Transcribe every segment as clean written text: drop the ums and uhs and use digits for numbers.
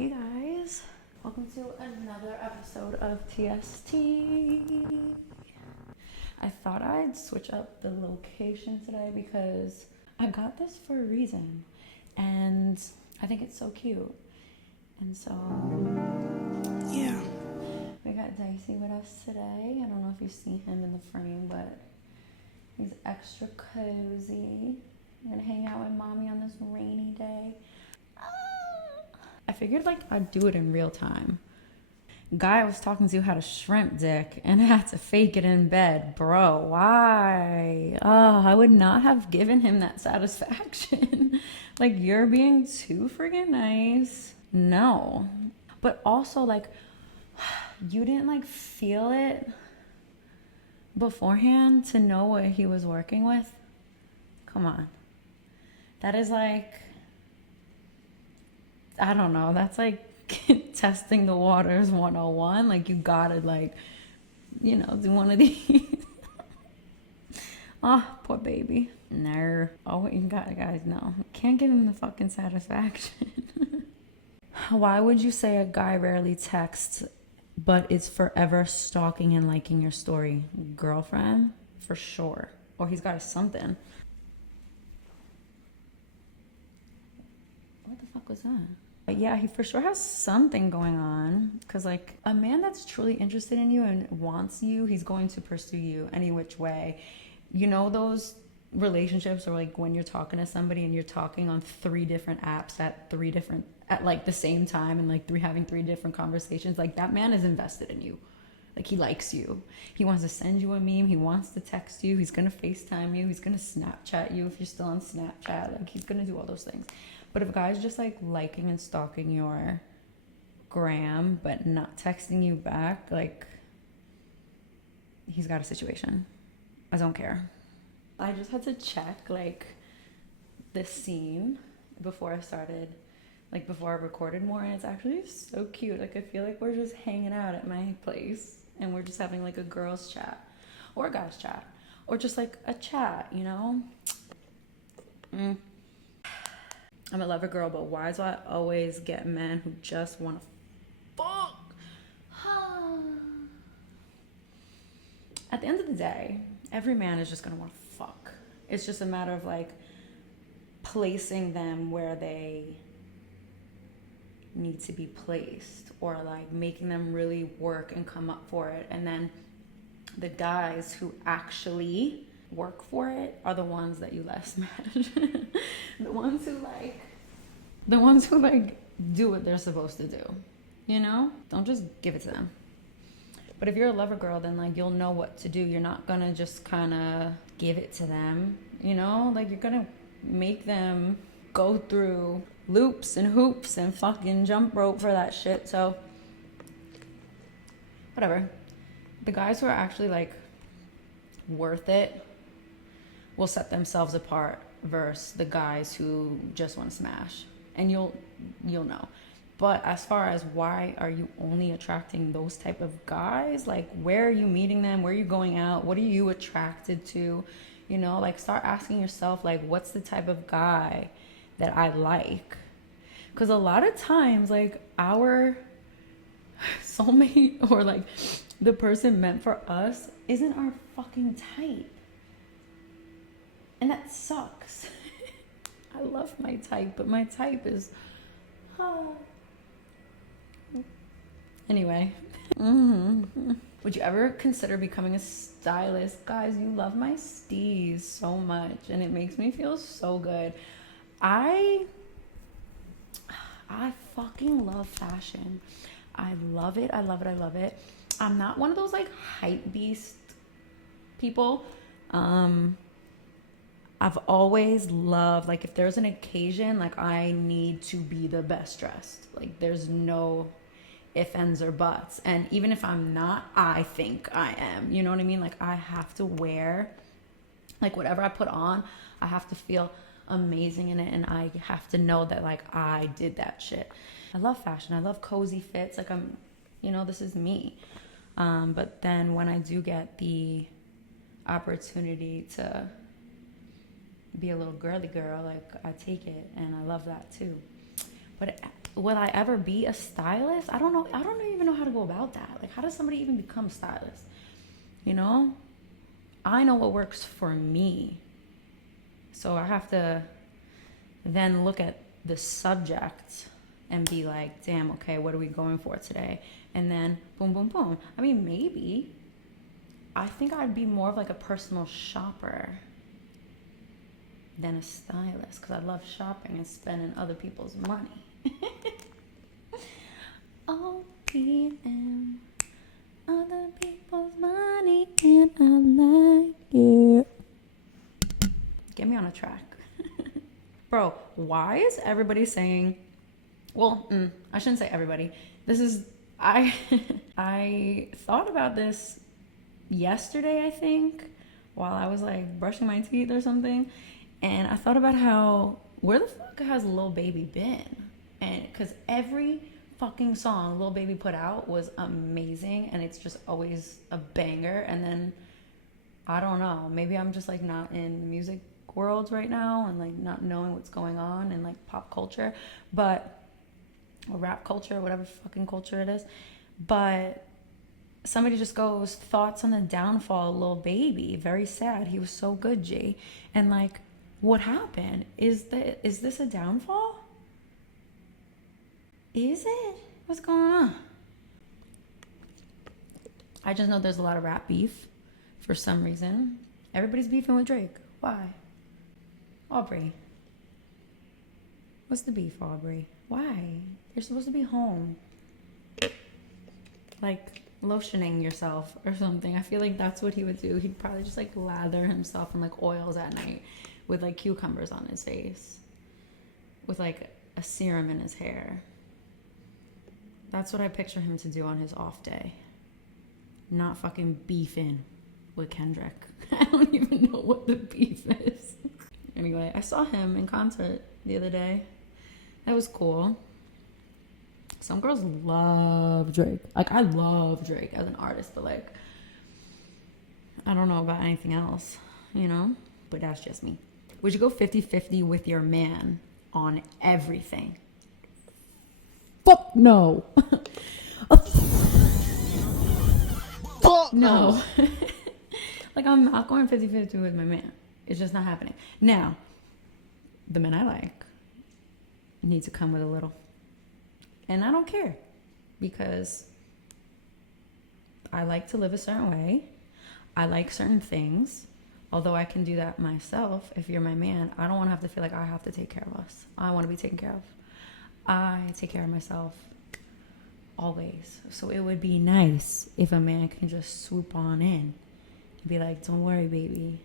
Hey guys, welcome to another episode of TST. I thought I'd switch up the location today because I got this for a reason and I think it's so cute. And so, yeah, we got Dicey with us today. I don't know if you see him in the frame, but he's extra cozy. I'm gonna hang out with mommy on this rainy day. I figured I'd do it in real time. Guy I was talking to had a shrimp dick and I had to fake it in bed. Bro, why? Oh, I would not have given him that satisfaction. You're being too friggin' nice. No. But also, you didn't feel it beforehand to know what he was working with? Come on. That is I don't know, that's testing the waters 101. You gotta do one of these. Oh, poor baby. No. Oh, you got guys, no. Can't give him the fucking satisfaction. Why would you say a guy rarely texts but is forever stalking and liking your story? Girlfriend? For sure. Or he's got something. What the fuck was that? Yeah, he for sure has something going on, because a man that's truly interested in you and wants you, he's going to pursue you any which way. You know those relationships or when you're talking to somebody and you're talking on 3 different apps at the same time and having 3 different conversations? That man is invested in you. He likes you. He wants to send you a meme. He wants to text you. He's gonna FaceTime you. He's gonna Snapchat you if you're still on Snapchat. He's gonna do all those things. But if a guy's just liking and stalking your gram but not texting you back, he's got a situation. I don't care. I just had to check this scene before I started, before I recorded more, and it's actually so cute. I feel we're just hanging out at my place and we're just having a girls chat or a guys chat or just a chat, you know? I'm a lover girl, but why do I always get men who just want to fuck? At the end of the day, every man is just going to want to fuck. It's just a matter of placing them where they need to be placed, or making them really work and come up for it. And then the guys who actually work for it are the ones that you less match. the ones who do what they're supposed to do, don't just give it to them. But if you're a lover girl, then you'll know what to do. You're not gonna just kind of give it to them, you're gonna make them go through loops and hoops and fucking jump rope for that shit. So whatever. The guys who are actually worth it will set themselves apart versus the guys who just want to smash, and you'll know. But as far as why are you only attracting those type of guys, where are you meeting them, where are you going out, what are you attracted to, start asking yourself what's the type of guy that I like? Because a lot of times our soulmate or the person meant for us isn't our fucking type. And that sucks. I love my type, but my type is... Anyway. Would you ever consider becoming a stylist? Guys, you love my steez so much, and it makes me feel so good. I fucking love fashion. I love it. I love it. I love it. I'm not one of those hype beast people. I've always loved, if there's an occasion, I need to be the best dressed. There's no ifs, ands, or buts. And even if I'm not, I think I am. You know what I mean? I have to wear, whatever I put on, I have to feel amazing in it. And I have to know that, I did that shit. I love fashion. I love cozy fits. I'm, this is me. But then when I do get the opportunity to be a little girly girl, I take it, and I love that too. But will I ever be a stylist? I don't know. I don't even know how to go about that. Like, how does somebody even become a stylist? You know? I know what works for me. So I have to then look at the subject and be like, damn, okay, what are we going for today? And then boom, boom, boom. I mean, maybe. I think I'd be more of like a personal shopper than a stylist, because I love shopping and spending other people's money. OPM, other people's money, and I like it. Get me on a track. Bro, why is everybody saying, well, I shouldn't say everybody. I thought about this yesterday, I think, while I was like brushing my teeth or something. And I thought about how, where the fuck has Lil Baby been? And because every fucking song Lil Baby put out was amazing, and it's just always a banger. And then, I don't know, maybe I'm just like not in the music world right now and like not knowing what's going on in like pop culture, but, or rap culture, whatever fucking culture it is. But somebody just goes, thoughts on the downfall of Lil Baby. Very sad. He was so good, G. And like, what happened? Is this a downfall? Is it? What's going on? I just know there's a lot of rap beef for some reason. Everybody's beefing with Drake. Why? Aubrey. What's the beef, Aubrey? Why? You're supposed to be home. Like, lotioning yourself or something. I feel like that's what he would do. He'd probably just like lather himself in like oils at night with like cucumbers on his face, with like a serum in his hair. That's what I picture him to do on his off day. Not fucking beefing with Kendrick. I don't even know what the beef is. Anyway, I saw him in concert the other day. That was cool. Some girls love Drake. Like, I love Drake as an artist, but like, I don't know about anything else, you know? But that's just me. Would you go 50-50 with your man on everything? Fuck no. Fuck no. Like, I'm not going 50-50 with my man. It's just not happening. Now, the men I like need to come with a little. And I don't care, because I like to live a certain way. I like certain things. Although I can do that myself, if you're my man, I don't want to have to feel like I have to take care of us. I want to be taken care of. I take care of myself always. So it would be nice if a man can just swoop on in and be like, don't worry, baby.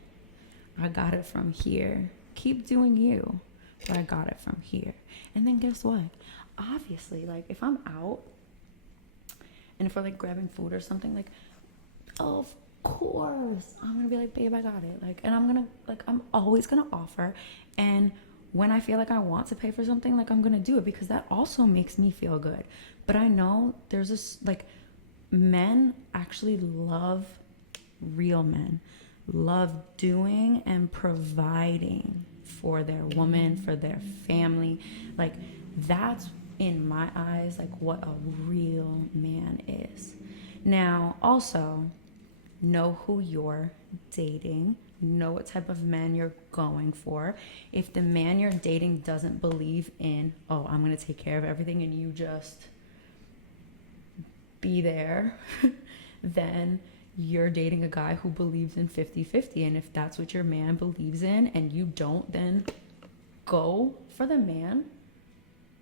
I got it from here. Keep doing you, but I got it from here. And then guess what? Obviously, like, if I'm out and if we're like grabbing food or something, like, of course I'm gonna be like, babe, I got it. Like, and I'm always gonna offer. And when I feel like I want to pay for something, like, I'm gonna do it, because that also makes me feel good. But I know there's this, like, men actually love, real men love doing and providing for their woman, for their family. Like, that's, in my eyes, like, what a real man is. Now, also, know who you're dating. Know what type of man you're going for. If the man you're dating doesn't believe in, oh, I'm going to take care of everything, and you just be there, then you're dating a guy who believes in 50-50. And if that's what your man believes in and you don't, then go for the man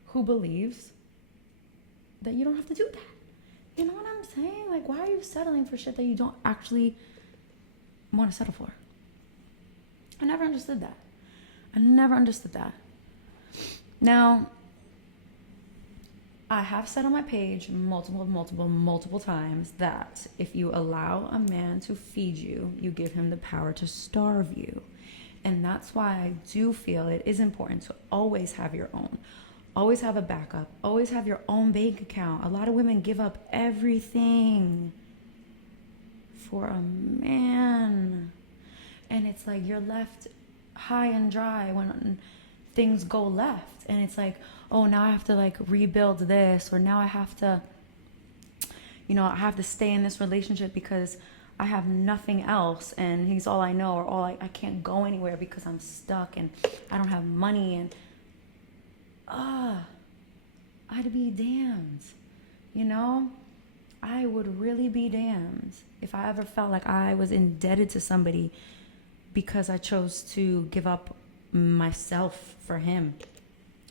who believes that you don't have to do that. You know what I'm saying? Like, why are you settling for shit that you don't actually want to settle for? I never understood that. Now, I have said on my page multiple times that if you allow a man to feed you, you give him the power to starve you. And that's why I do feel it is important to always have your own. Always have a backup. Always have your own bank account. A lot of women give up everything for a man. And it's like you're left high and dry when things go left, and it's like, oh, now I have to like rebuild this, or now I have to, I have to stay in this relationship because I have nothing else, and he's all I know, or I can't go anywhere because I'm stuck and I don't have money, and I'd be damned, I would really be damned if I ever felt like I was indebted to somebody because I chose to give up myself for him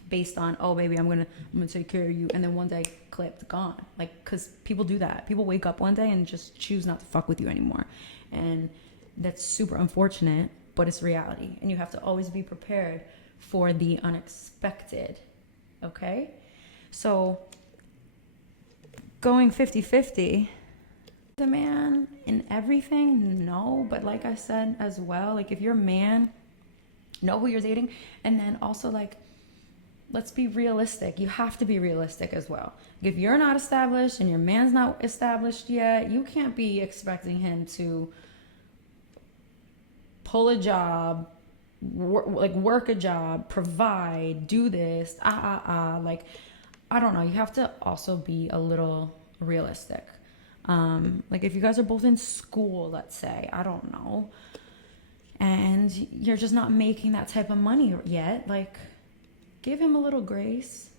based on, oh baby, I'm gonna take care of you, and then one day clipped, gone. Like, because people do that. People wake up one day and just choose not to fuck with you anymore, and that's super unfortunate, but it's reality, and you have to always be prepared for the unexpected. Okay, so going 50-50, the man in everything, no, but like I said as well, like if you're a man, know who you're dating, and then also like, let's be realistic. You have to be realistic as well. If you're not established and your man's not established yet, you can't be expecting him to pull a job, work a job, provide, do this, like, I don't know. You have to also be a little realistic. Like if you guys are both in school, let's say, I don't know, and you're just not making that type of money yet, like, give him a little grace,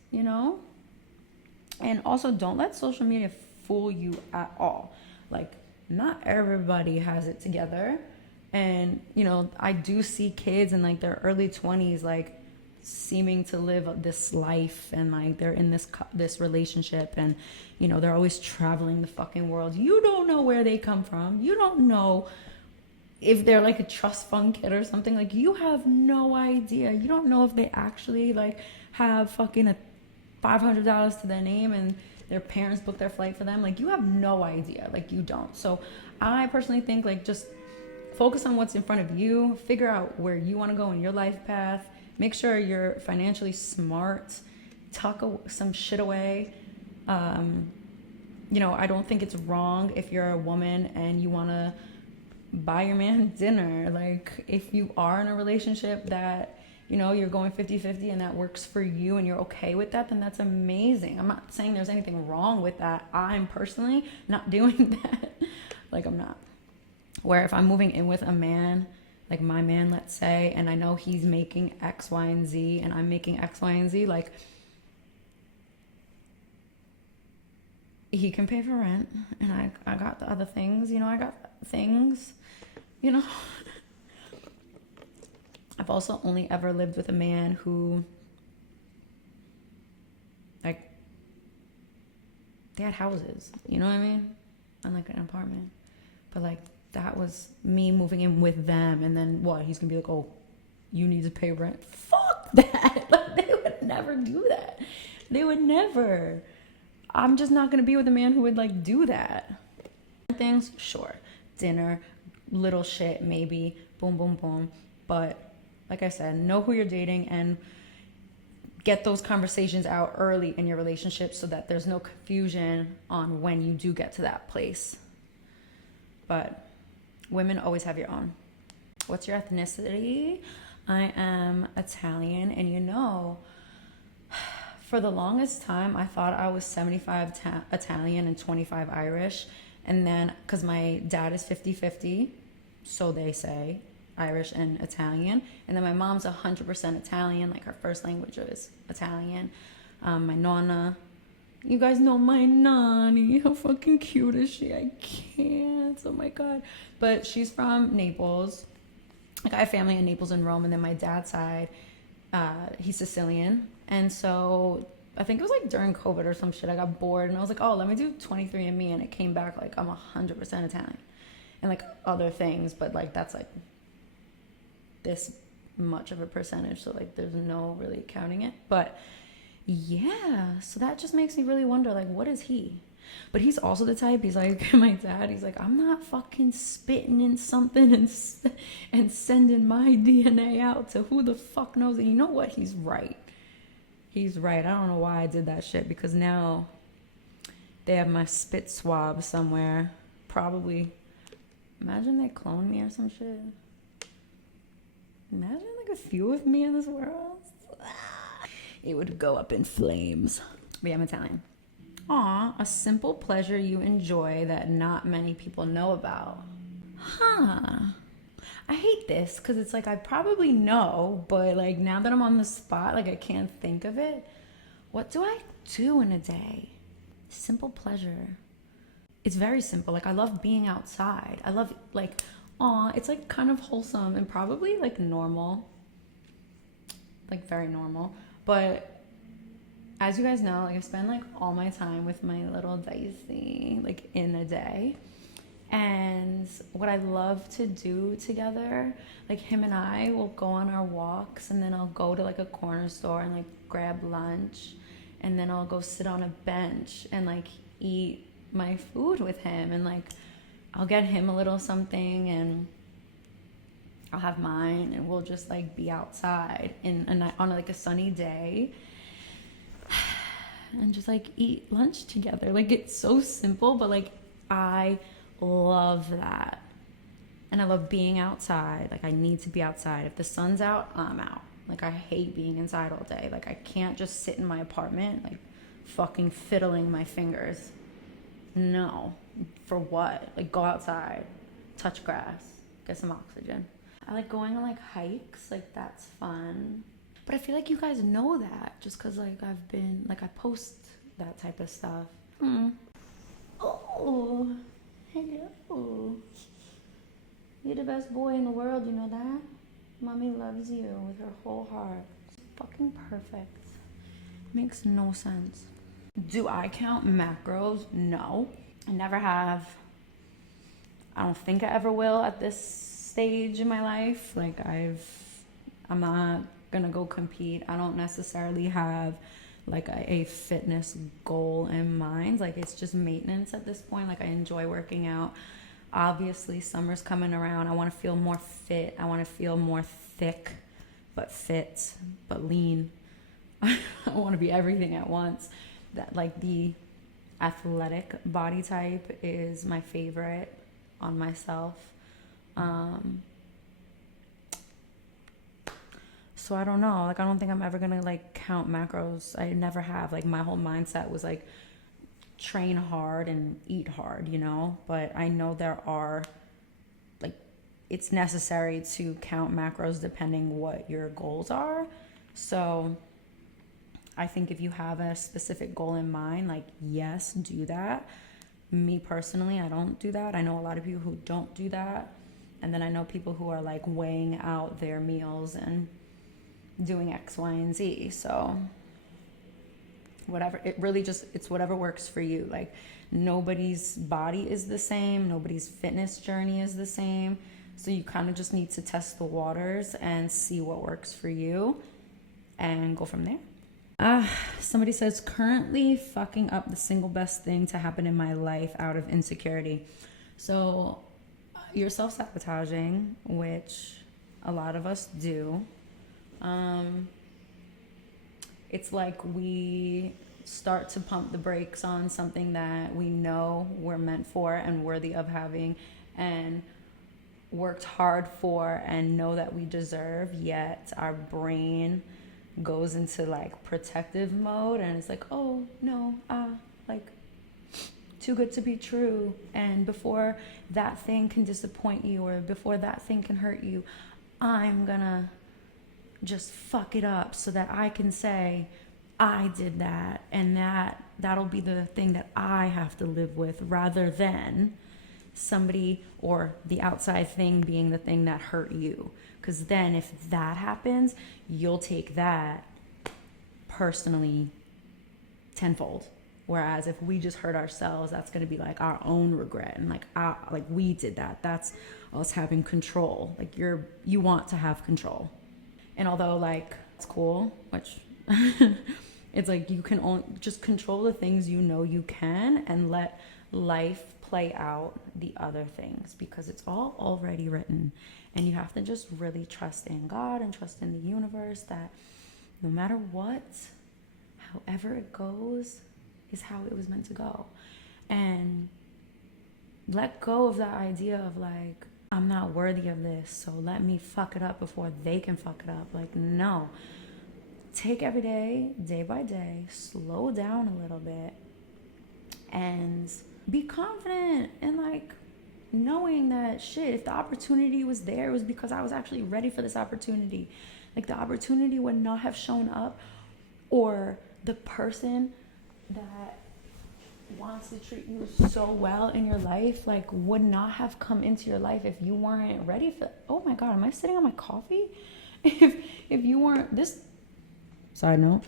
And also, don't let social media fool you at all. Like, not everybody has it together. And, I do see kids in like their early 20s, like seeming to live this life, and like they're in this relationship, and, they're always traveling the fucking world. You don't know where they come from. You don't know if they're like a trust fund kid or something. Like, you have no idea. You don't know if they actually like have fucking $500 to their name and their parents booked their flight for them. Like, you have no idea. Like, you don't. So I personally think, like, just focus on what's in front of you. Figure out where you want to go in your life path. Make sure you're financially smart. Tuck some shit away. I don't think it's wrong if you're a woman and you want to buy your man dinner. Like, if you are in a relationship that, you're going 50-50 and that works for you and you're okay with that, then that's amazing. I'm not saying there's anything wrong with that. I'm personally not doing that. Like, I'm not. Where if I'm moving in with a man, like my man, let's say, and I know he's making X, Y, and Z, and I'm making X, Y, and Z, like, he can pay for rent, and I got the other things, I got things, I've also only ever lived with a man who, like, they had houses, you know what I mean? And like an apartment. But like, that was me moving in with them, and then what? He's gonna be like, oh, you need to pay rent? Fuck that. Like, they would never do that. They would never. I'm just not gonna be with a man who would like do that. Things, sure. Dinner, little shit, maybe, boom, boom, boom. But like I said, know who you're dating and get those conversations out early in your relationship so that there's no confusion on when you do get to that place. But women always have your own. What's your ethnicity? I am Italian, and for the longest time, I thought I was 75 Italian and 25 Irish. And then, because my dad is 50-50, so they say, Irish and Italian. And then my mom's 100% Italian, like her first language is Italian. My nonna, you guys know my nanny, how fucking cute is she? I can't, oh my God. But she's from Naples. Like, I have family in Naples and Rome, and then my dad's side, he's Sicilian. And so I think it was like during COVID or some shit, I got bored and I was like, oh, let me do 23andMe, and it came back like I'm 100% Italian and like other things, but like that's like this much of a percentage, so like there's no really counting it. But yeah, so that just makes me really wonder, like, what is he? But he's also the type, he's like, my dad, he's like, I'm not fucking spitting in something and sending my DNA out to who the fuck knows. And you know what? He's right. He's right. I don't know why I did that shit, because now they have my spit swab somewhere. Probably. Imagine they clone me or some shit. Imagine like a few of me in this world. it would go up in flames. But yeah, I'm Italian. Aw, a simple pleasure you enjoy that not many people know about. Huh. I hate this because it's like I probably know, but like now that I'm on the spot, like I can't think of it. What do I do in a day? Simple pleasure. It's very simple. Like I love being outside. I love like, it's like kind of wholesome and probably like normal. Like very normal. But as you guys know, like I spend like all my time with my little dicey like in a day. And what I love to do together, like him and I will go on our walks, and then I'll go to like a corner store and like grab lunch, and then I'll go sit on a bench and like eat my food with him, and like I'll get him a little something and I'll have mine, and we'll just like be outside on like a sunny day and just like eat lunch together. Like it's so simple, but like I love that. And I love being outside. Like I need to be outside. If the sun's out, I'm out. Like I hate being inside all day. Like I can't just sit in my apartment like fucking fiddling my fingers. No. For what? Like go outside, touch grass, get some oxygen. I like going on like hikes. Like that's fun. But I feel like you guys know that just because like I've been like I post that type of stuff. Oh, hello. You're the best boy in the world, you know that? Mommy loves you with her whole heart. It's fucking perfect. Makes no sense. Do I count macros? No. I never have. I don't think I ever will at this stage in my life. Like I'm not gonna go compete. I don't necessarily have like a fitness goal in mind. Like it's just maintenance at this point. Like I enjoy working out. Obviously summer's coming around. I want to feel more fit. I want to feel more thick but fit but lean. I want to be everything at once. That like the athletic body type is my favorite on myself. So I don't know. Like I don't think I'm ever gonna like count macros. I never have. Like my whole mindset was like train hard and eat hard, you know? But I know there are like it's necessary to count macros depending what your goals are. So I think if you have a specific goal in mind, like yes, do that. Me personally, I don't do that. I know a lot of people who don't do that. And then I know people who are like weighing out their meals and doing X, Y, and Z. So whatever, it really just, it's whatever works for you. Like nobody's body is the same. Nobody's fitness journey is the same. So you kind of just need to test the waters and see what works for you and go from there. Somebody says, currently fucking up the single best thing to happen in my life out of insecurity. So you're self-sabotaging, which a lot of us do. It's like we start to pump the brakes on something that we know we're meant for and worthy of having and worked hard for and know that we deserve, yet our brain goes into like protective mode and it's like, oh no, like too good to be true. And before that thing can disappoint you or before that thing can hurt you, I'm gonna just fuck it up so that I can say I did that, and that'll be the thing that I have to live with rather than somebody or the outside thing being the thing that hurt you. Because then if that happens, you'll take that personally tenfold. Whereas if we just hurt ourselves, that's going to be like our own regret and like we did that. That's us having control. Like you want to have control. And although like it's cool, which it's like you can only just control the things you know you can and let life play out the other things because it's all already written. And you have to just really trust in God and trust in the universe that no matter what, however it goes is how it was meant to go. And let go of that idea of like, I'm not worthy of this, so let me fuck it up before they can fuck it up. Like, no. take every day by day, slow down a little bit, and be confident and like knowing that shit, if the opportunity was there, it was because I was actually ready for this opportunity. Like the opportunity would not have shown up, or the person that wants to treat you so well in your life like would not have come into your life if you weren't ready for. Oh my god, am I sitting on my coffee? If you weren't, this side note,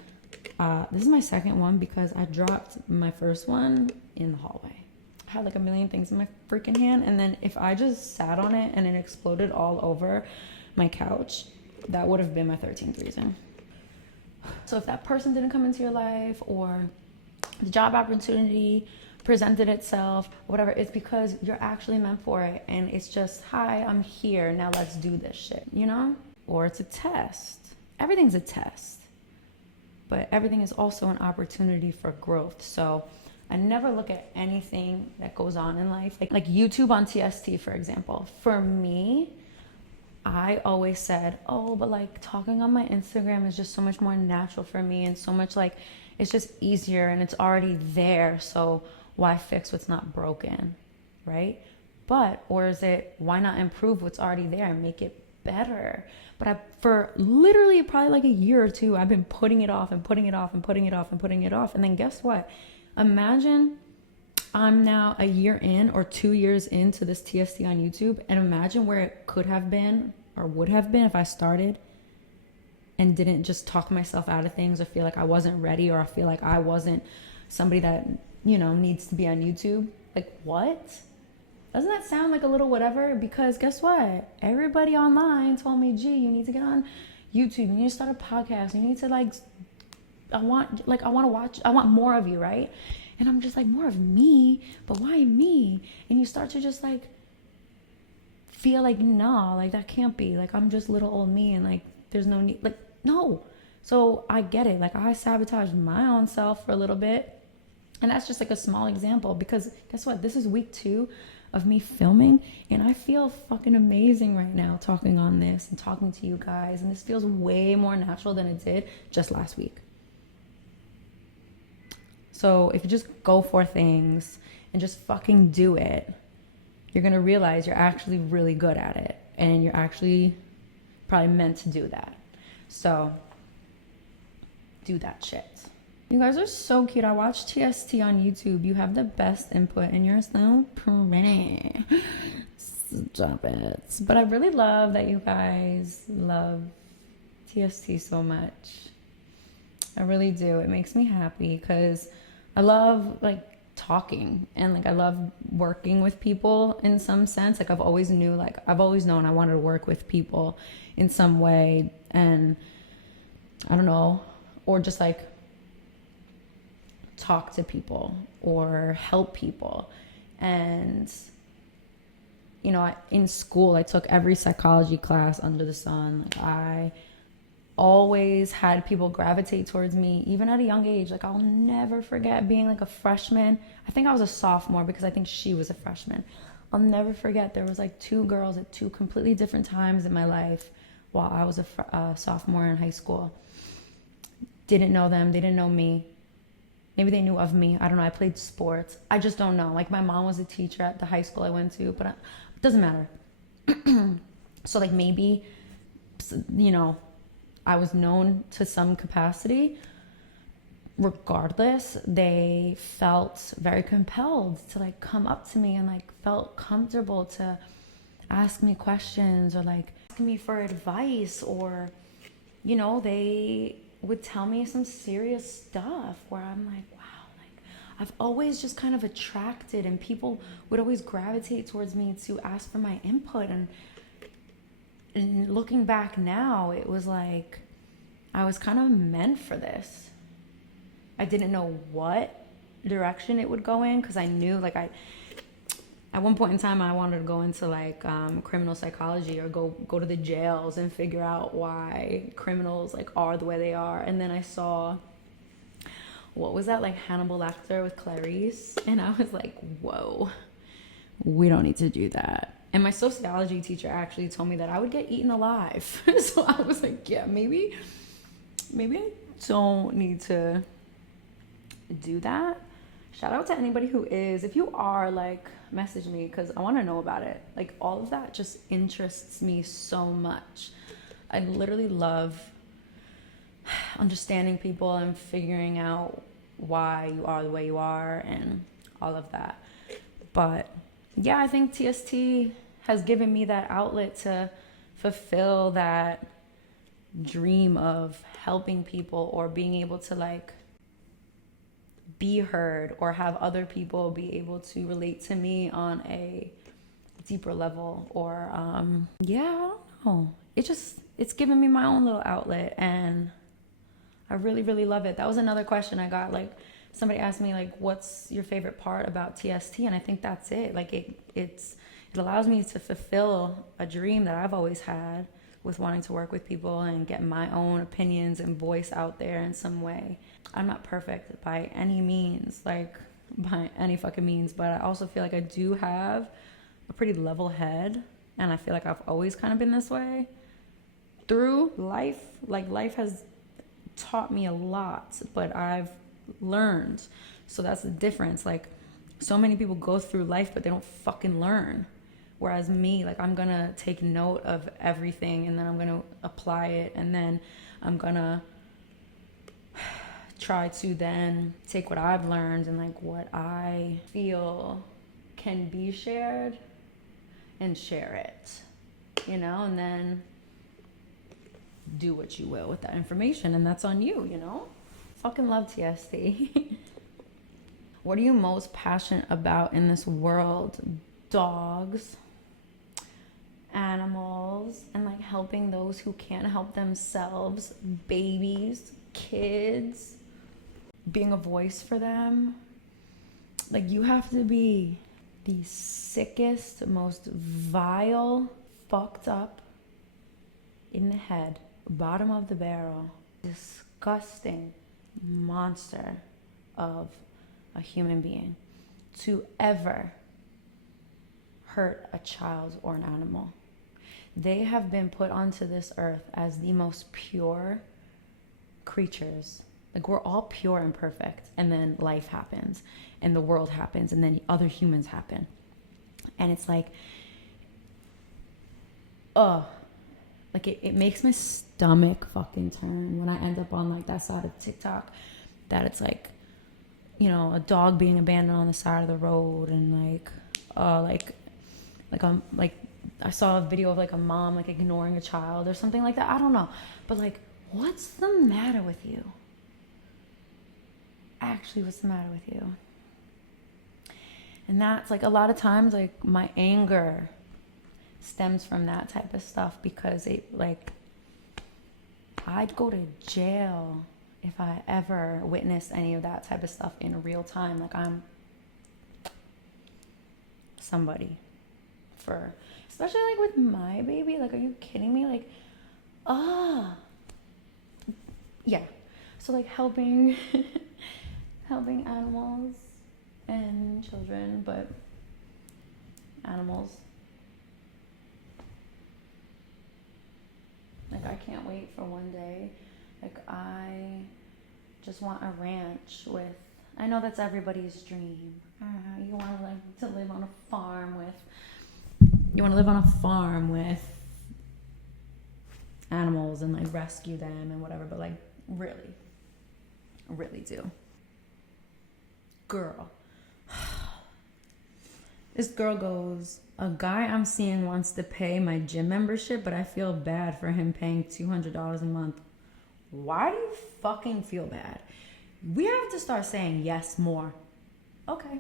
this is my second one because I dropped my first one in the hallway. I had like a million things in my freaking hand, and then if I just sat on it and it exploded all over my couch, that would have been my 13th reason. So if that person didn't come into your life, or the job opportunity presented itself, whatever, it's because you're actually meant for it, and it's just, hi, I'm here, now let's do this shit, you know? Or it's a test. Everything's a test, but everything is also an opportunity for growth. So I never look at anything that goes on in life like YouTube on TST, for example. For me, I always said, oh, but like talking on my Instagram is just so much more natural for me, and so much like it's just easier and it's already there, so why fix what's not broken, right? Or is it, why not improve what's already there and make it better? But for literally probably like a year or two, I've been putting it off and putting it off and putting it off and putting it off. And then guess what? Imagine I'm now a year in or 2 years into this TST on YouTube, and imagine where it could have been or would have been if I started and didn't just talk myself out of things, or feel like I wasn't ready, or I feel like I wasn't somebody that, you know, needs to be on YouTube. Like, what? Doesn't that sound like a little whatever? Because guess what? Everybody online told me, gee, you need to get on YouTube. You need to start a podcast. You need to I want more of you, right? And I'm just like, more of me? But why me? And you start to just like feel like, no, like that can't be. Like, I'm just little old me, and like there's no need. Like, no. So I get it. Like, I sabotaged my own self for a little bit. And that's just like a small example, because guess what? This is week 2 of me filming, and I feel fucking amazing right now talking on this and talking to you guys, and this feels way more natural than it did just last week. So if you just go for things and just fucking do it, you're gonna realize you're actually really good at it, and you're actually probably meant to do that. So do that shit. You guys are so cute. I watch TST on YouTube. You have the best input, and you're so pretty. Stop it. But I really love that you guys love TST so much. I really do. It makes me happy because I love like talking, and like I love working with people in some sense. Like I've always known I wanted to work with people in some way, and I don't know, or just like talk to people or help people. And you know, in school I took every psychology class under the sun. Like I always had people gravitate towards me, even at a young age. Like I'll never forget being like a freshman. I think I was a sophomore because I think she was a freshman. I'll never forget there was like 2 girls at 2 completely different times in my life while I was a sophomore in high school. Didn't know them, they didn't know me. Maybe they knew of me. I don't know. I played sports. I just don't know. Like my mom was a teacher at the high school I went to, but it doesn't matter. So like maybe, you know, I was known to some capacity. Regardless, they felt very compelled to like come up to me and like felt comfortable to ask me questions or like ask me for advice, or, you know, they would tell me some serious stuff where I'm like, wow, like I've always just kind of attracted, and people would always gravitate towards me to ask for my input. And looking back now, it was like I was kind of meant for this. I didn't know what direction it would go in, because I knew like at one point in time I wanted to go into like criminal psychology, or go to the jails and figure out why criminals like are the way they are. And then I saw, what was that, like Hannibal Lecter with Clarice, and I was like, whoa, we don't need to do that. And my sociology teacher actually told me that I would get eaten alive. So I was like, yeah, maybe maybe I don't need to do that. Shout out to anybody who is. If you are, like, message me, because I want to know about it. Like, all of that just interests me so much. I literally love understanding people and figuring out why you are the way you are and all of that. But yeah, I think TST has given me that outlet to fulfill that dream of helping people, or being able to, like, be heard, or have other people be able to relate to me on a deeper level. Or yeah, I don't know, it's given me my own little outlet, and I really, really love it. That was another question I got. Like, somebody asked me, like, what's your favorite part about TST? And I think that's it. Like, it allows me to fulfill a dream that I've always had, with wanting to work with people and get my own opinions and voice out there in some way. I'm not perfect by any means, like, by any fucking means, but I also feel like I do have a pretty level head, and I feel like I've always kind of been this way through life. Like, life has taught me a lot, but I've learned. So that's the difference. Like, so many people go through life, but they don't fucking learn. Whereas me, like, I'm gonna take note of everything, and then I'm gonna apply it, and then I'm gonna try to then take what I've learned and, like, what I feel can be shared, and share it, you know, and then do what you will with that information, and that's on you, you know? Fucking love TST. What are you most passionate about in this world? Dogs, animals, and, like, helping those who can't help themselves, babies, kids, being a voice for them. Like, you have to be the sickest, most vile, fucked up, in the head, bottom of the barrel, disgusting monster of a human being to ever hurt a child or an animal. They have been put onto this earth as the most pure creatures. Like, we're all pure and perfect, and then life happens, and the world happens, and then other humans happen. And it's like, like, it makes my stomach fucking turn when I end up on, like, that side of TikTok, that it's like, you know, a dog being abandoned on the side of the road, and like I saw a video of, like, a mom, like, ignoring a child or something like that. I don't know, but, like, what's the matter with you? Actually, what's the matter with you? And that's, like, a lot of times, like, my anger stems from that type of stuff, because it, like, I'd go to jail if I ever witnessed any of that type of stuff in real time. Like, I'm somebody for, especially, like, with my baby. Like, are you kidding me? Like, yeah. So, like, helping animals and children, but animals. Like, I can't wait for one day. Like, I just want a ranch with, I know that's everybody's dream. You want to, like, to live on a farm with, animals, and, like, rescue them and whatever, but, like, really do. Girl. This girl goes, a guy I'm seeing wants to pay my gym membership, but I feel bad for him paying $200 a month. Why do you fucking feel bad? We have to start saying yes more. Okay.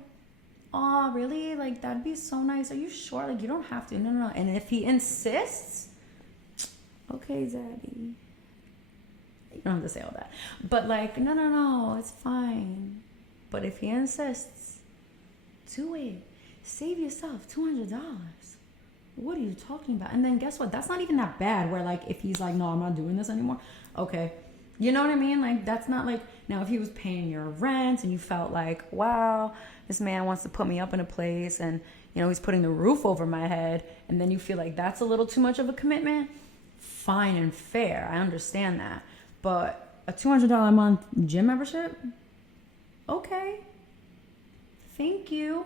Oh, really? Like, that'd be so nice. Are you sure? Like, you don't have to. No. And if he insists, okay, daddy. You don't have to say all that. But, like, no, it's fine. But if he insists, do it. Save yourself $200. What are you talking about? And then guess what? That's not even that bad, where, like, if he's like, no, I'm not doing this anymore. Okay. You know what I mean? Like, that's not like, now if he was paying your rent and you felt like, wow, this man wants to put me up in a place, and, you know, he's putting the roof over my head, and then you feel like that's a little too much of a commitment, fine and fair. I understand that. But a $200 a month gym membership? Okay. Thank you.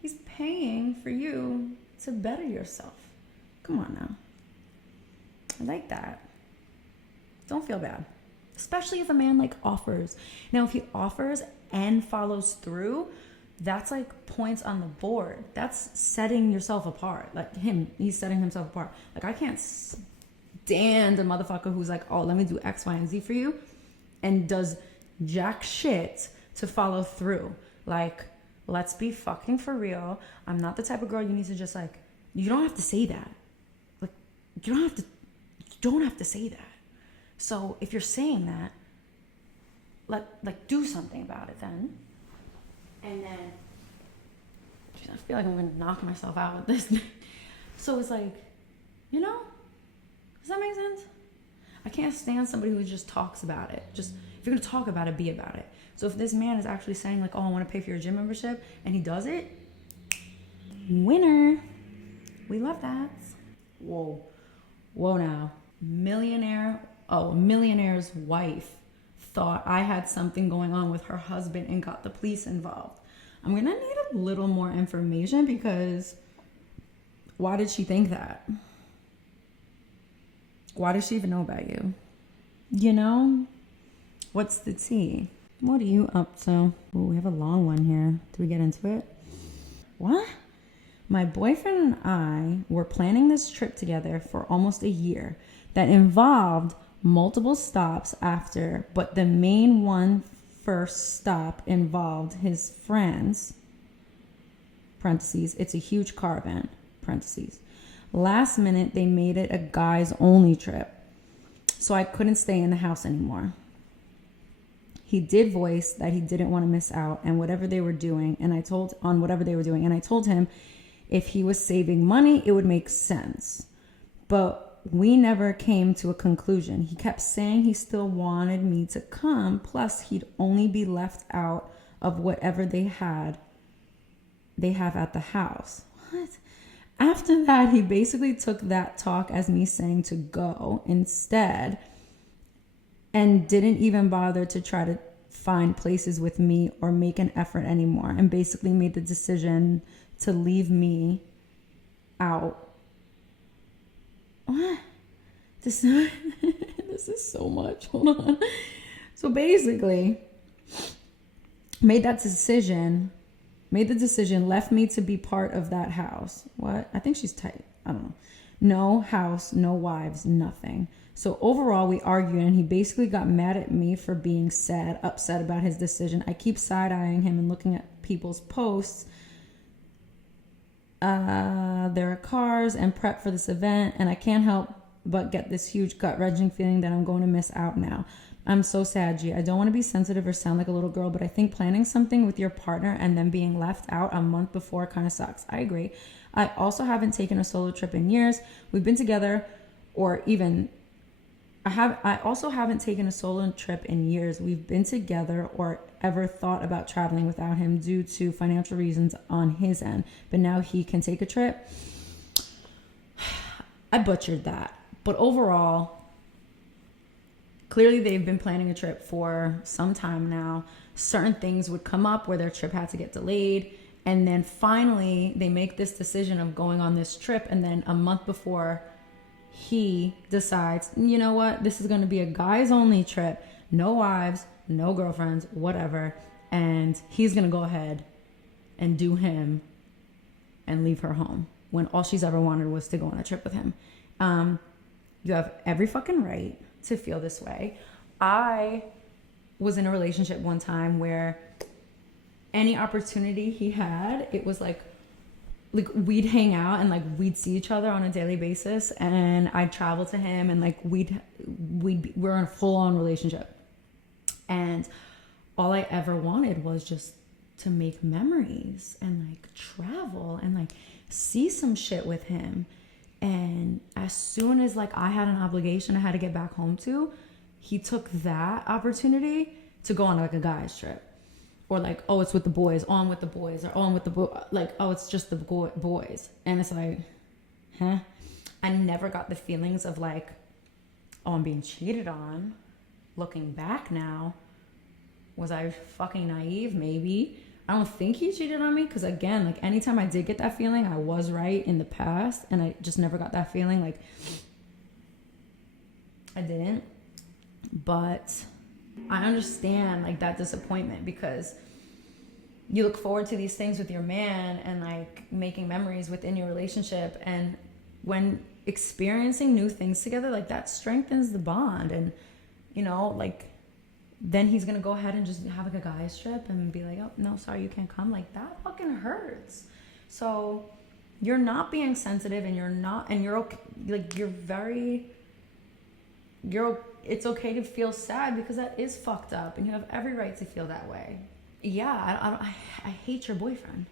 He's paying for you to better yourself. Come on now. I like that. Don't feel bad. Especially if a man like offers. Now, if he offers and follows through, that's like points on the board. That's setting yourself apart. Like he's setting himself apart. Like I can't stand a motherfucker who's like, oh, let me do X, Y, and Z for you, and does jack shit to follow through. Like, let's be fucking for real. I'm not the type of girl you need to just like, you don't have to say that. Like, you don't have to say that. So if you're saying that, like do something about it then. And then, geez, I feel like I'm gonna knock myself out with this. So it's like, you know, does that make sense? I can't stand somebody who just talks about it. Just, if you're gonna talk about it, be about it. So if this man is actually saying like, oh, I wanna pay for your gym membership, and he does it, winner. We love that. Whoa now. Millionaire's wife thought I had something going on with her husband and got the police involved. I'm gonna need a little more information, because why did she think that? Why does she even know about you? You know? What's the tea? What are you up to? Oh, we have a long one here. Do we get into it? What? My boyfriend and I were planning this trip together for almost a year that involved multiple stops after, but the main one first stop involved his friends, parentheses, it's a huge car event, parentheses. Last minute, they made it a guys only trip, so I couldn't stay in the house anymore. He did voice that he didn't want to miss out on whatever they were doing, and I told him if he was saving money, it would make sense. But we never came to a conclusion. He kept saying he still wanted me to come, plus he'd only be left out of whatever they have at the house. What? After that, he basically took that talk as me saying to go instead, and didn't even bother to try to find places with me or make an effort anymore, and basically made the decision to leave me out. What? This is so much. Hold on. So basically, made the decision, left me to be part of that house. What? I think she's tight. I don't know. No house, no wives, nothing. So overall, we argued, and he basically got mad at me for being upset about his decision. I keep side-eyeing him and looking at people's posts. There are cars and prep for this event, and I can't help but get this huge gut-wrenching feeling that I'm going to miss out now. I'm so sad, G. I don't want to be sensitive or sound like a little girl, but I think planning something with your partner and then being left out a month before kind of sucks. I agree. I also haven't taken a solo trip in years. We've been together, I also haven't taken a solo trip in years. We've been together or ever thought about traveling without him due to financial reasons on his end. But now he can take a trip. I butchered that. But overall, clearly they've been planning a trip for some time now. Certain things would come up where their trip had to get delayed. And then finally, they make this decision of going on this trip. And then a month before, he decides, you know what, this is going to be a guys only trip, no wives, no girlfriends, whatever, and he's going to go ahead and do him and leave her home when all she's ever wanted was to go on a trip with him. You have every fucking right to feel this way. I was in a relationship one time where any opportunity he had, it was like we'd hang out and like we'd see each other on a daily basis, and I'd travel to him, and like we're in a full-on relationship, and all I ever wanted was just to make memories and like travel and like see some shit with him. And as soon as like I had an obligation I had to get back home to, he took that opportunity to go on like a guy's trip. Or like, oh, it's with the boys, on with the boys, or on with the like, oh, it's just the boys. And it's like, I never got the feelings of like, oh, I'm being cheated on. looking back now, was I fucking naive? Maybe. I don't think he cheated on me, because again, like anytime I did get that feeling, I was right in the past, and I just never got that feeling. Like I didn't. But I understand like that disappointment, because you look forward to these things with your man and like making memories within your relationship, and when experiencing new things together, like that strengthens the bond. And you know, like then he's gonna go ahead and just have like a guy's trip and be like, oh no, sorry, you can't come. Like that fucking hurts. So you're not being sensitive, and you're okay, like it's okay to feel sad, because that is fucked up, and you have every right to feel that way. Yeah, I hate your boyfriend.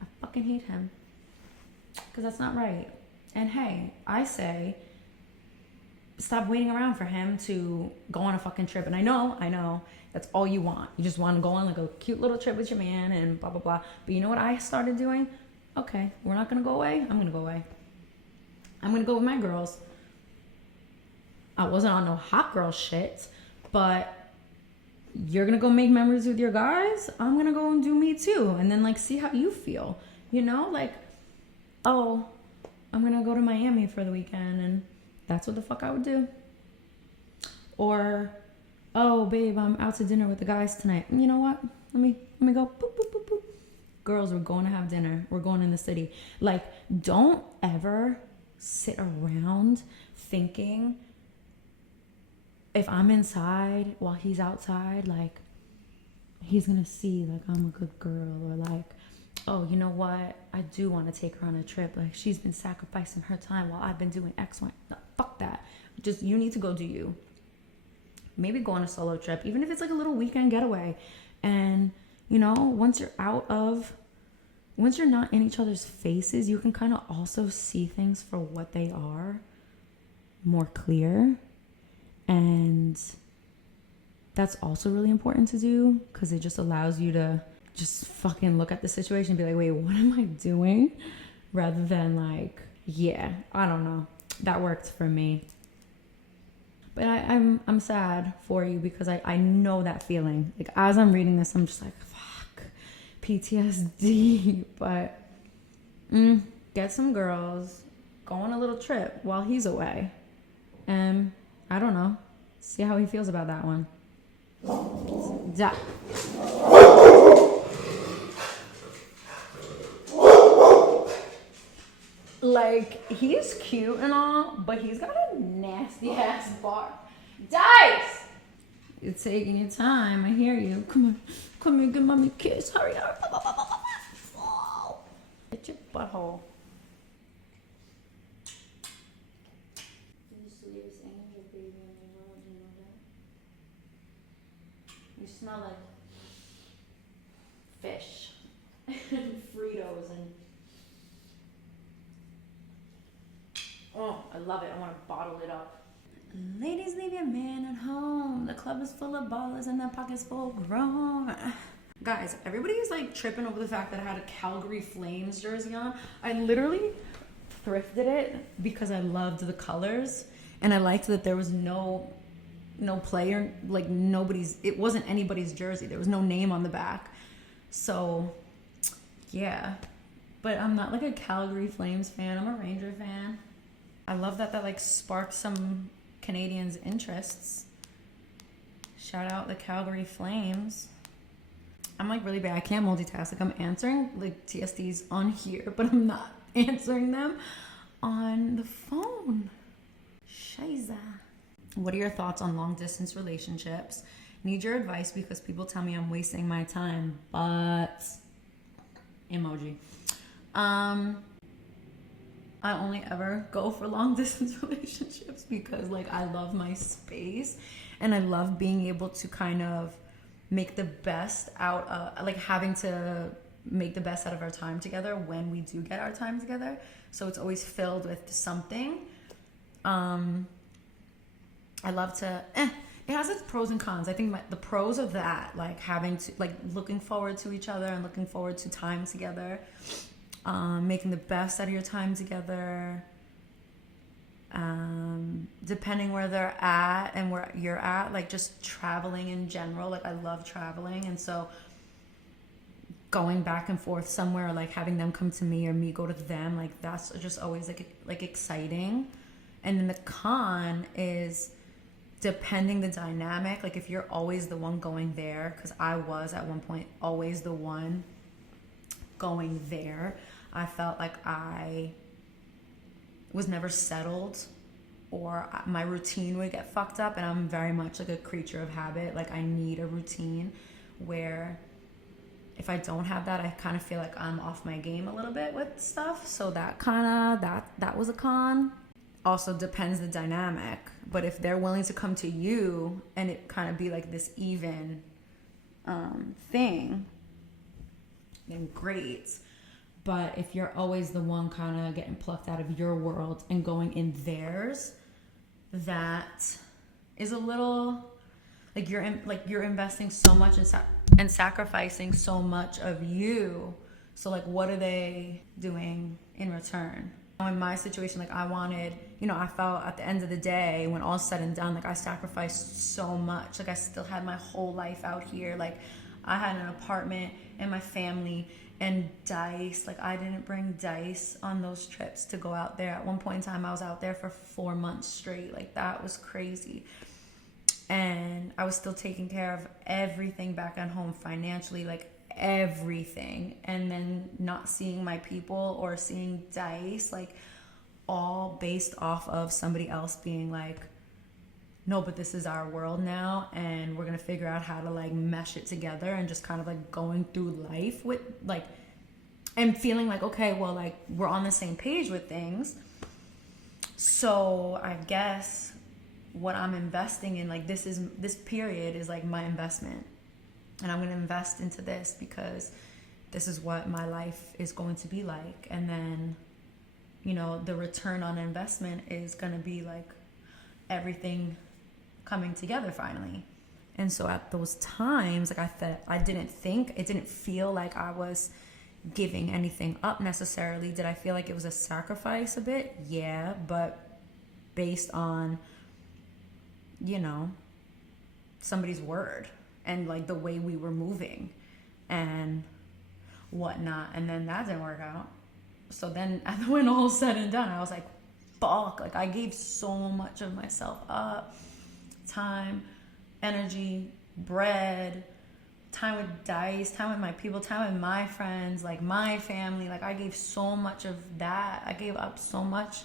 I fucking hate him, because that's not right. And hey, I say, stop waiting around for him to go on a fucking trip. And I know that's all you want. You just want to go on like a cute little trip with your man and blah blah blah. But you know what I started doing? Okay, we're not gonna go away. I'm gonna go away. I'm gonna go with my girls. I wasn't on no hot girl shit, but you're gonna go make memories with your guys. I'm gonna go and do me too, and then like see how you feel. You know, like, oh, I'm gonna go to Miami for the weekend, and that's what the fuck I would do. Or, oh babe, I'm out to dinner with the guys tonight. You know what? Let me go. Boop, boop, boop, boop. Girls, we're going to have dinner. We're going in the city. Like, don't ever sit around thinking, if I'm inside while he's outside, like, he's gonna see, like, I'm a good girl. Or like, oh, you know what? I do want to take her on a trip. Like, she's been sacrificing her time while I've been doing X, Y. No, fuck that. Just, you need to go do you. Maybe go on a solo trip, even if it's like a little weekend getaway. And, you know, once you're not in each other's faces, you can kind of also see things for what they are more clear. And that's also really important to do, because it just allows you to just fucking look at the situation and be like, wait, what am I doing? Rather than like, yeah, I don't know. That worked for me. But I'm sad for you, because I know that feeling. Like, as I'm reading this, I'm just like, fuck, PTSD. But get some girls, go on a little trip while he's away. And I don't know, see how he feels about that one. Da. Like, he's cute and all, but he's got a nasty ass bark. Dice! You're taking your time, I hear you. Come here, give mommy a kiss. Hurry up. Get your butthole. You smell like fish and Fritos and oh, I love it. I want to bottle it up. Ladies, leave your man at home. The club is full of ballers and their pockets full grown. Guys, everybody's like tripping over the fact that I had a Calgary Flames jersey on. I literally thrifted it because I loved the colors, and I liked that there was no player, like it wasn't anybody's jersey. There was no name on the back. So, yeah. But I'm not like a Calgary Flames fan. I'm a Ranger fan. I love that like sparked some Canadians' interests. Shout out the Calgary Flames. I'm like really bad. I can't multitask. Like, I'm answering like TSTs on here, but I'm not answering them on the phone. Shiza. What are your thoughts on long distance relationships? Need your advice because people tell me I'm wasting my time, but emoji. I only ever go for long distance relationships because like I love my space and I love being able to kind of make the best out of like having to make the best out of our time together when we do get our time together. So it's always filled with something. I love to it has its pros and cons. I think the pros of that, like having to like looking forward to each other and looking forward to time together, making the best out of your time together, Depending where they're at and where you're at, like just traveling in general. Like I love traveling, and so going back and forth somewhere, like having them come to me or me go to them, like that's just always like exciting. And then the con is depending the dynamic. Like if you're always the one going there, because I was at one point always the one going there, I felt like I was never settled, or my routine would get fucked up. And I'm very much like a creature of habit. Like I need a routine, where if I don't have that, I kind of feel like I'm off my game a little bit with stuff. So that was a con. Also depends the dynamic, but if they're willing to come to you and it kind of be like this even thing, then great. But if you're always the one kind of getting plucked out of your world and going in theirs, that is a little like you're investing so much and sacrificing so much of you. So like, what are they doing in return? In my situation, like I wanted, I felt at the end of the day, when all's said and done, like I sacrificed so much. Like I still had my whole life out here. Like I had an apartment and my family and dice. Like I didn't bring dice on those trips to go out there. At one point in time, I was out there for 4 months straight. Like that was crazy. And I was still taking care of everything back at home financially, like everything. And then not seeing my people or seeing dice, like all based off of somebody else being like, no, but this is our world now, and we're gonna figure out how to like mesh it together, and just kind of like going through life with like, and feeling like, okay, well, like we're on the same page with things. So I guess what I'm investing in, like this period is like my investment, and I'm going to invest into this because this is what my life is going to be like. And then, the return on investment is going to be like everything coming together finally. And so at those times, like it didn't feel like I was giving anything up necessarily. Did I feel like it was a sacrifice a bit? Yeah, but based on somebody's word and like the way we were moving and whatnot. And then that didn't work out. So then when all said and done, I was like, fuck, like I gave so much of myself up. Time, energy, bread, time with dice, time with my people, time with my friends, like my family. Like I gave so much of that. I gave up so much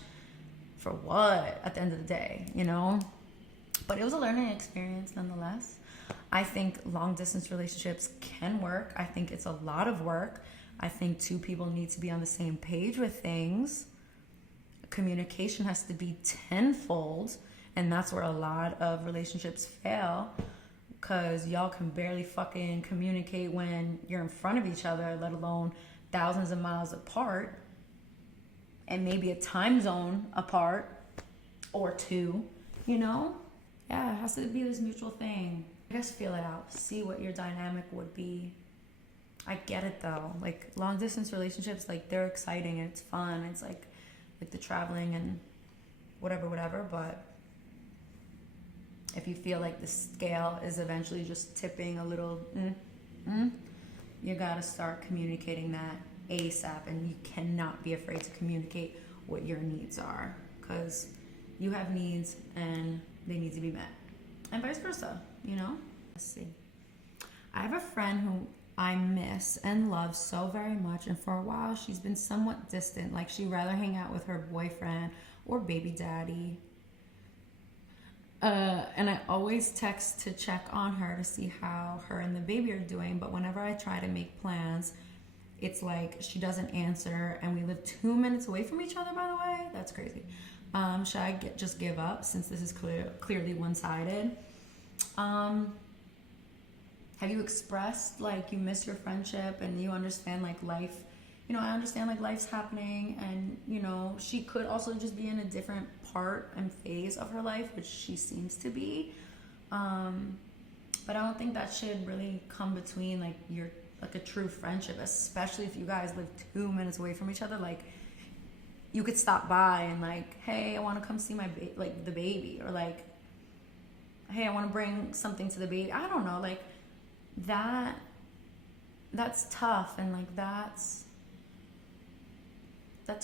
for what at the end of the day, But it was a learning experience nonetheless. I think long distance relationships can work. I think it's a lot of work. I think two people need to be on the same page with things. Communication has to be tenfold, and that's where a lot of relationships fail, because y'all can barely fucking communicate when you're in front of each other, let alone thousands of miles apart and maybe a time zone apart or two, Yeah, it has to be this mutual thing. I guess feel it out. See what your dynamic would be. I get it though. Like long distance relationships, like they're exciting and it's fun. It's like the traveling and whatever. But if you feel like the scale is eventually just tipping a little, you gotta start communicating that ASAP. And you cannot be afraid to communicate what your needs are, because you have needs and they need to be met, and vice versa, Let's see. I have a friend who I miss and love so very much, and for a while she's been somewhat distant. Like she'd rather hang out with her boyfriend or baby daddy. And I always text to check on her to see how her and the baby are doing, but whenever I try to make plans, it's like she doesn't answer, and we live 2 minutes away from each other, by the way. That's crazy. Should I just give up since this is clearly one-sided? Have you expressed like you miss your friendship and you understand like life? I understand like life's happening, and she could also just be in a different part and phase of her life, which she seems to be. But I don't think that should really come between like your like a true friendship, especially if you guys live 2 minutes away from each other. Like you could stop by and like, hey, I want to come see my the baby, or like, hey, I want to bring something to the baby. I don't know, like that's tough, and like that's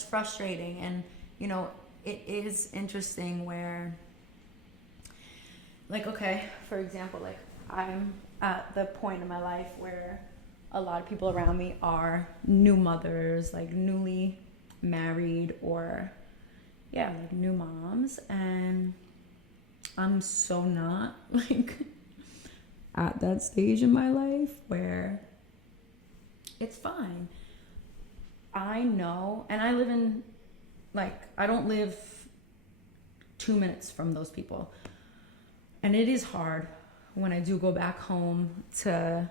frustrating. And you know, it is interesting where, like, okay, for example, like I'm at the point in my life where a lot of people around me are new mothers, like newly married, or yeah, like new moms, and I'm so not like at that stage in my life where it's fine. I know, and I live in, like, I don't live 2 minutes from those people, and it is hard when I do go back home to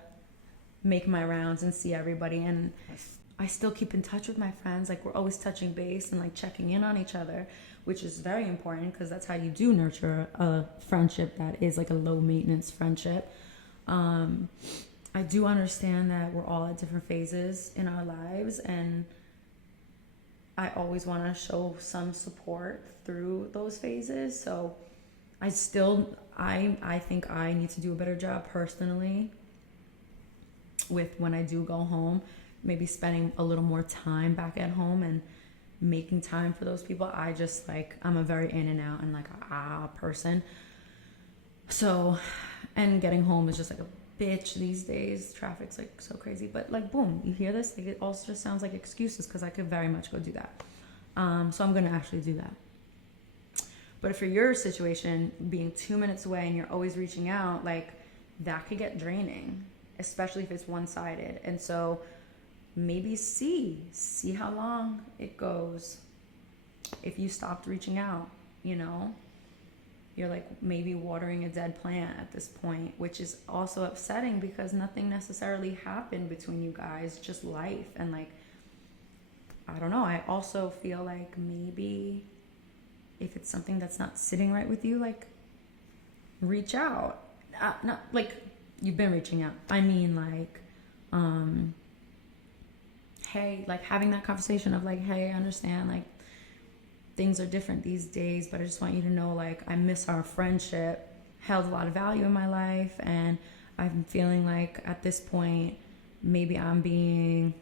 make my rounds and see everybody. And I still keep in touch with my friends. Like, we're always touching base and like checking in on each other, which is very important, because that's how you do nurture a friendship that is like a low maintenance friendship. I do understand that we're all at different phases in our lives, and I always want to show some support through those phases. So I think I need to do a better job personally with when I do go home, maybe spending a little more time back at home and making time for those people. I'm a very in and out and like person. So, and getting home is just like a bitch these days. Traffic's like so crazy, but like, boom, you hear this? Like, it also just sounds like excuses, because I could very much go do that. So I'm gonna actually do that. But for your situation, being 2 minutes away and you're always reaching out, like, that could get draining, especially if it's one-sided. And so maybe see how long it goes. If you stopped reaching out, you know, you're like maybe watering a dead plant at this point, which is also upsetting, because nothing necessarily happened between you guys, just life. And like, I don't know, I also feel like maybe if it's something that's not sitting right with you, like, reach out. Not like you've been reaching out. I mean, like, hey, like having that conversation of like, hey, I understand, like, things are different these days, but I just want you to know, like, I miss our friendship, held a lot of value in my life, and I'm feeling like at this point, maybe I'm being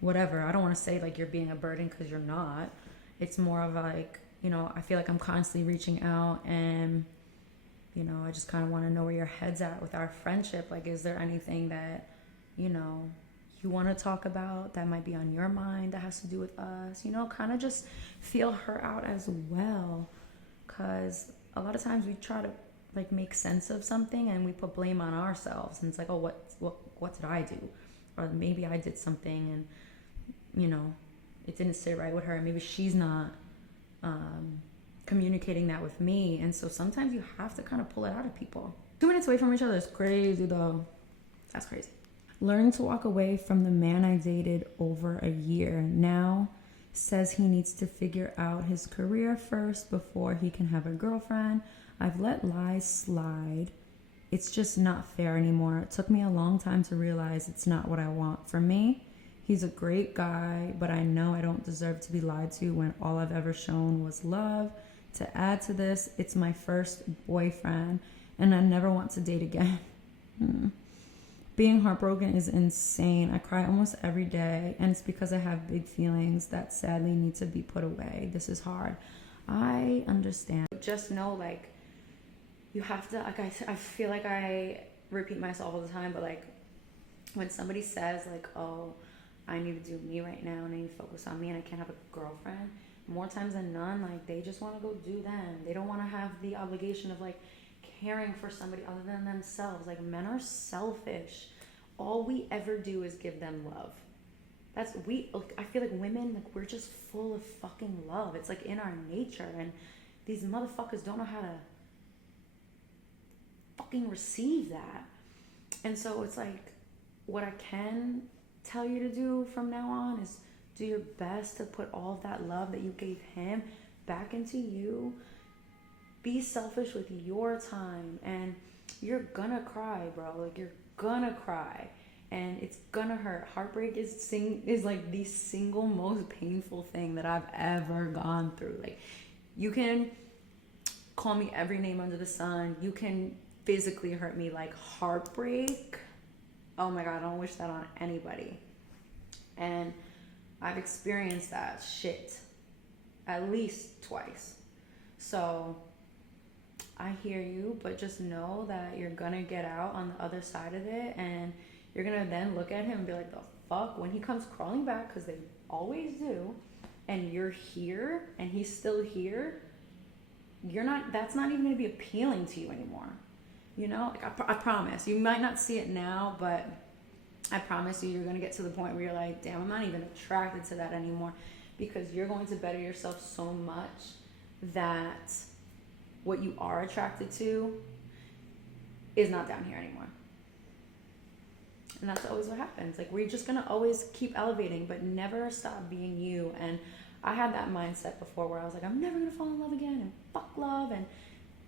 whatever. I don't want to say like you're being a burden, because you're not. It's more of like, you know, I feel like I'm constantly reaching out, and, you know, I just kind of want to know where your head's at with our friendship. Like, is there anything that, you know, you want to talk about that might be on your mind that has to do with us? You know, kind of just feel her out as well, because a lot of times we try to like make sense of something and we put blame on ourselves, and it's like, oh, what did I do? Or maybe I did something and, you know, it didn't sit right with her, and maybe she's not communicating that with me. And so sometimes you have to kind of pull it out of people. 2 minutes away from each other is crazy though. That's crazy. Learning to walk away from the man I dated over a year now. Says he needs to figure out his career first before he can have a girlfriend. I've let lies slide. It's just not fair anymore. It took me a long time to realize it's not what I want for me. He's a great guy, but I know I don't deserve to be lied to when all I've ever shown was love. To add to this, it's my first boyfriend, and I never want to date again. Being heartbroken is insane. I cry almost every day, and it's because I have big feelings that sadly need to be put away. This is hard. I understand. Just know, like, you have to, like, I feel like I repeat myself all the time, but like, when somebody says like, oh, I need to do me right now, and I need to focus on me, and I can't have a girlfriend, more times than none, like, they just want to go do them. They don't want to have the obligation of like caring for somebody other than themselves. Like, men are selfish. All we ever do is give them love. I feel like women, like, we're just full of fucking love. It's like in our nature, and these motherfuckers don't know how to fucking receive that. And so it's like, what I can tell you to do from now on is do your best to put all of that love that you gave him back into you. Be selfish with your time, and you're gonna cry, bro. Like, you're gonna cry. and it's gonna hurt. Heartbreak is like the single most painful thing that I've ever gone through. Like, you can call me every name under the sun, you can physically hurt me. Like, heartbreak, oh my God, I don't wish that on anybody. And I've experienced that shit at least twice. So I hear you, but just know that you're gonna get out on the other side of it, and you're gonna then look at him and be like, the fuck? When he comes crawling back, because they always do, and you're here and he's still here, that's not even gonna be appealing to you anymore. You know, like, I promise. You might not see it now, but I promise you're gonna get to the point where you're like, damn, I'm not even attracted to that anymore, because you're going to better yourself so much that what you are attracted to is not down here anymore. And that's always what happens. Like, we're just gonna always keep elevating, but never stop being you. And I had that mindset before where I was like, I'm never gonna fall in love again, and fuck love, and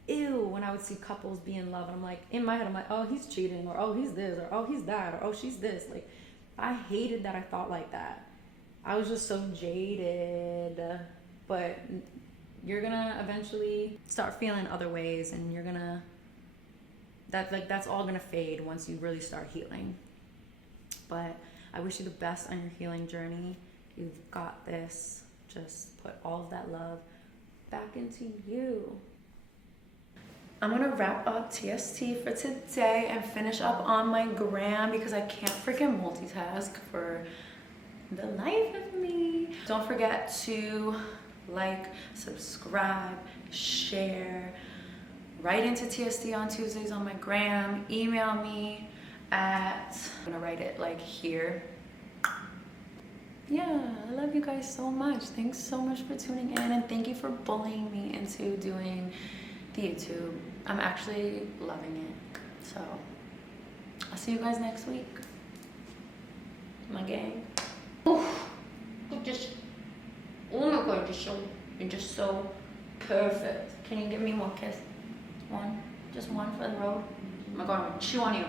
ew, when I would see couples be in love, and I'm like, in my head, I'm like, oh, he's cheating, or oh, he's this, or oh, he's that, or oh, she's this. Like, I hated that I thought like that. I was just so jaded. But you're gonna eventually start feeling other ways, and you're gonna, that's all gonna fade once you really start healing. But I wish you the best on your healing journey. You've got this. Just put all of that love back into you. I'm gonna wrap up TST for today and finish up on my gram, because I can't freaking multitask for the life of me. Don't forget to like, subscribe, share, write into TST on Tuesdays on my gram, email me at, I'm gonna write it like here. Yeah, I love you guys so much. Thanks so much for tuning in, and thank you for bullying me into doing the YouTube. I'm actually loving it. So I'll see you guys next week. My gang. Oh my God, you're just so perfect. Can you give me one kiss? One? Just one for the road? Oh my God, I'm gonna chew on you.